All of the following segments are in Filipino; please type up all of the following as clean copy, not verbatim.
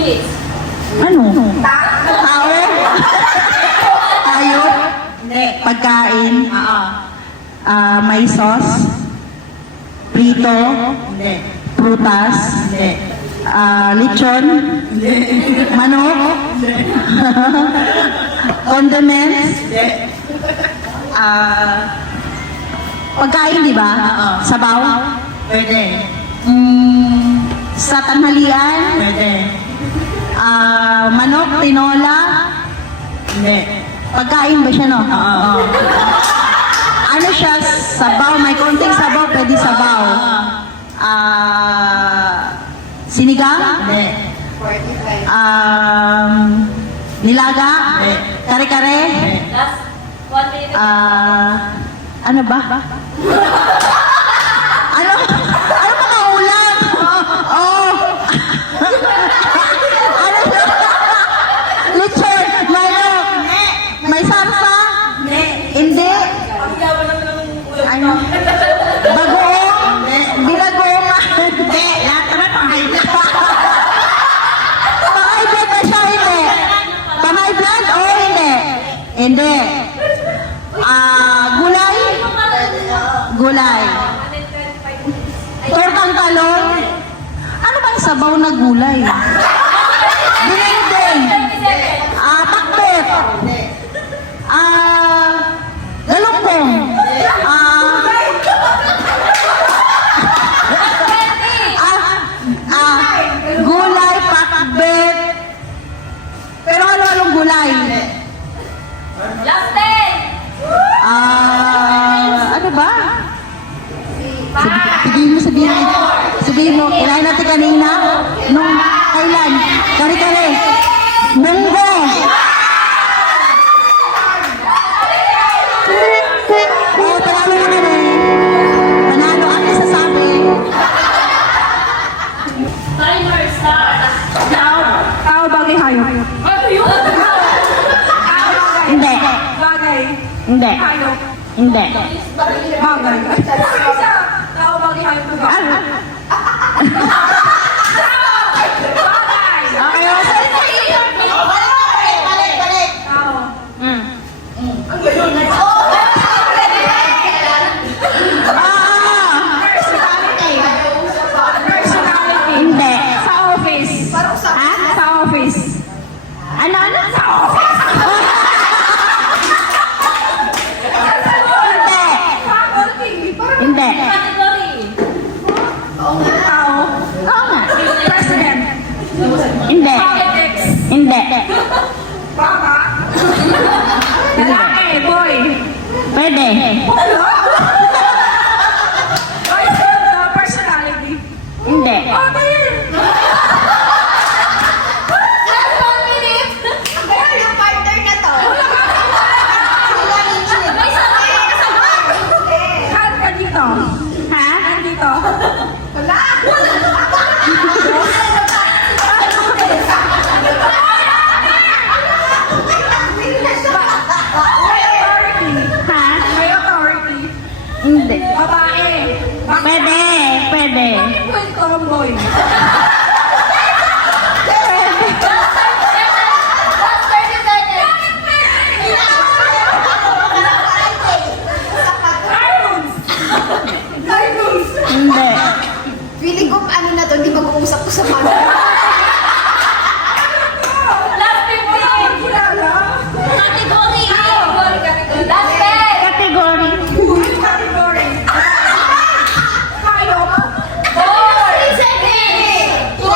minutes. Ano? Tao? Hayop? Hindi. Pagkain? Oo. May sauce? Prito? Hindi. Prutas? Hindi. Lechon? Hindi. Manok? Condiments? Hindi. Pagkain, di ba? Oo. Sabaw? Pwede. Sa tanghalian? Pwede. Manok, tinola? Hindi. Pagkain ba siya, no? Oo. Ano siya? Sabaw? May konting sabaw? Pwede sabaw. Sinigang? Hindi. Nilaga? Hindi. Kare-kare? Hindi. Last 1 minute. Ano ba? Ano? Ano mga ulam? Oh! Ano ba? Lechon? Manok? May sarsa? Hindi. Hindi. Pagyawa naman ng ulam. Ano? Bagoong? Bilagongan? Hindi. Lahat naman pang-high blood. Pang-high blood ba siya? Hindi. Pang-high blood o hindi? Hindi. Gulay? Gulay. Tortang talong? Ano bang sabaw na gulay? Bininding. Pakbet. Galunggong. Gulay, pakbet. Pero ano-anong gulay? Last 10. Ano ba? Sabihin mo. Sabihin mo. Kailan natin kanina? Nung kailan? Kare-kare. Munggo. Panalo na kami. Panalo ang nasasabi. Timer start. Tao bagay hayop. Ano yun? Hindi. Bagay. Hindi. Hayop. Hindi. Bagay. Isa. Tao bagay hayop na bagay. Okay, okay. Tao. Personality. Hindi. Sa office. Ha? Sa office. Ano? Sa office. Hindi. Faculty. Hindi. Category. Tao. Oo nga. President. Hindi. Politics. Hindi. Baka. Lalaki. Boy. Pwede. Personality. Hindi. Okay. Last 1 minute. Yung partner na to. May sabay ka sa Saan ka dito? Ha? Dito. Wala. May authority. Ha? May authority. Hindi. Babae. Pwede. Pwede. Bakit tomboy? Last 30 seconds. Cartoons. Cartoons. Hindi. Feeling ko ano na to, hindi mag-uusap to sa mga. Last 15. Kilala. Category. Last 10. Category. Category. Hayop. 4 seconds. 2.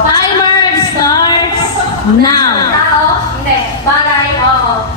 Timer starts now. Tao? Hindi. Bagay? Oo.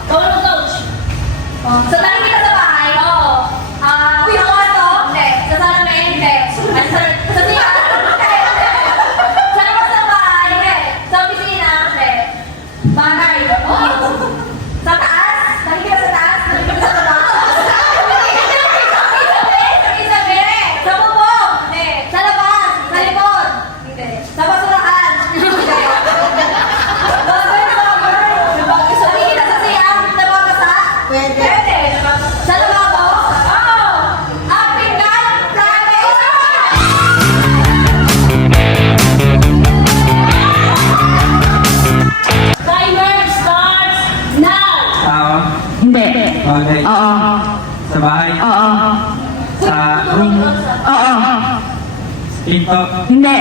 Bagay. Oo. Sa bahay. Oo. Sa room. Oo. Pinto. Hindi.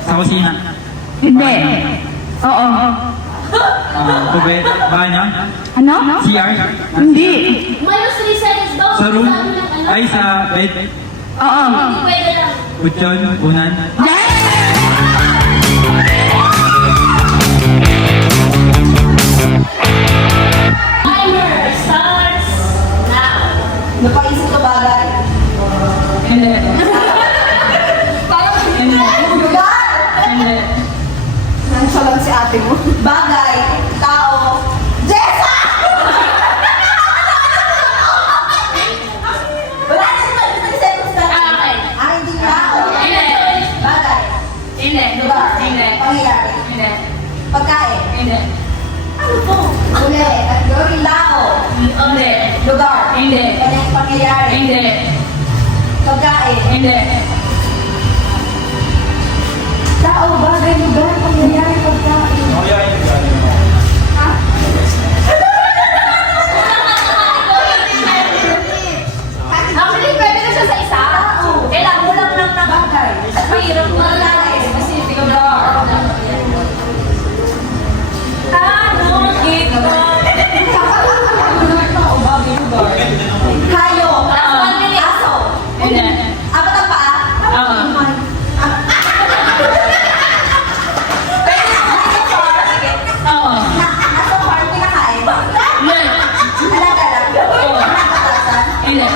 Sa kusina. Hindi. Oo. Tube. Bahay niya. Ano? CR. Hindi. Minus 3 seconds daw. Sa room. Sabi ng ano. Ay, sa bed. Oo. Hindi pwede lang. Kutsyon. Unan. Yes! Timer starts now. Napaisip ka bagay? Hindi. Parang Lugar! Hindi. Nandiyan lang si ate mo. Bagay, tao, Jessa! Wala na siya mag-seconds na. okay. Hindi tao. Hindi. Bagay, Hindi. lugar, Hindi. pangyayari, Hindi. pagkain. Hindi. Ano to? Uli, category, tao, Hindi. lugar, Hindi. kanyang pangyayari, Hindi. pagkain. Hindi. Tao, bagay, lugar, pangyayari, pagkain. Actually, pwede na siya sa isa. Kailangan mo lang ng Bagay. mahirap mo lang specific lugar. Ano? Gito. Hayo. Last 1 minute. Aso. Hindi. Apat ang paa. Oo. Oo. Aso farm kinakain. Hindi. Alaga lang. Nakakatasan. Hindi.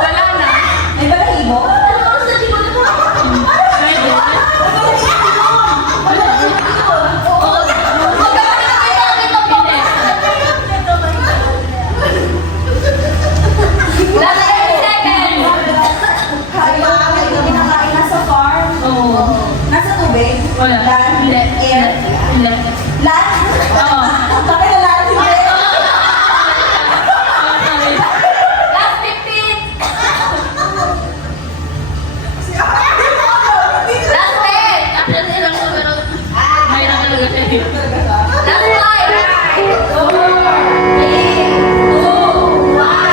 Wala na. May balahibo. Pwede. Last 30 seconds. Hayo. May kinakain nasa farm. Oo. Nasa tubig. Wala. Land. Hindi. Air. Hindi. Land. Oo. Sabi na land. Hindi. Last 15. Last 10. Actually, ilang numero? Mayroon talaga tayo. Last 5. 4, 3, 2, 1.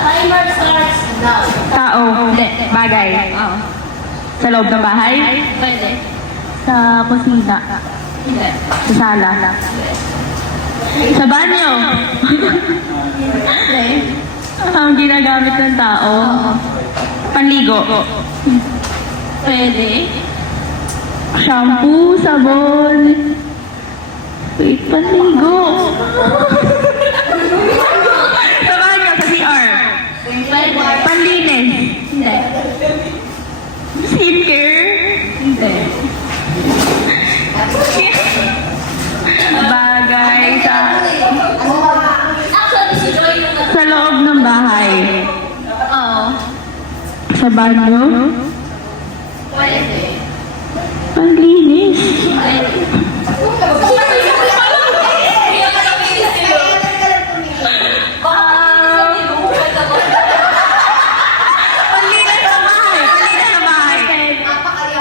Timer starts now. Tao. Hindi. Bagay. Oo. Sa loob ng bahay. Pwede. Sa kusina. Hindi. Sa sala. Sa banyo. Hindi. Ang ginagamit ng tao. Panligo. Pwede. Shampoo, sabon. Wait, panligo. Sa banyo, sa CR. Pwede. Panlinis. Hindi. Skincare. Hindi. Bagay sa Actually, si Joy yung sa loob ng bahay. Oo. Sa banyo. Pwede. Panlinis. Panlinis ng bahay.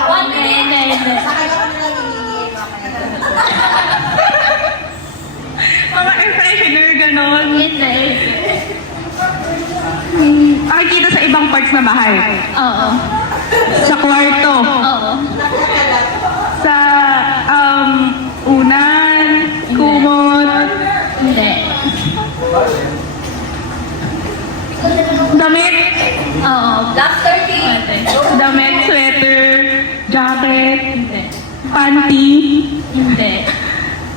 Panlinis ng bahay. Mga air freshener, ganon. Kita sa ibang parts ng bahay. Oo. Sa kwarto. Oo. Sa, unan, kumot, Hindi. damit, Oo. Last 30. damit, sweater, jacket, Hindi. panty. Hindi.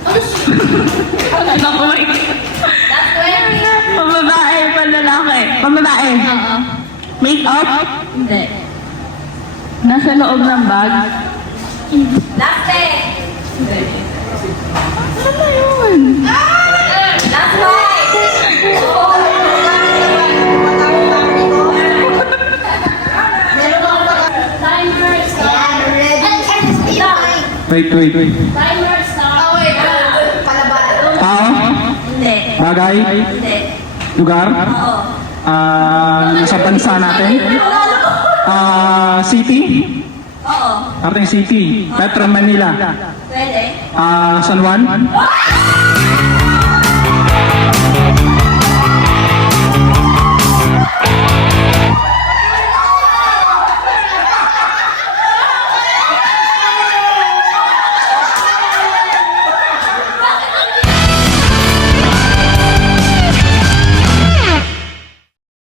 Ano po? Last 20. Pambabae, panlalaki. Pambabae. Oo. Make-up, Hindi. nasa loob ng bag. Last 10. Hindi. Ano na yun? Last 5. Timer starts. Wait. Timer starts. Tao. Hindi. Bagay. Hindi. Lugar. Oo. Nasa bansa natin. City. Oo. Ating city. Metro Manila. Pwede. San Juan.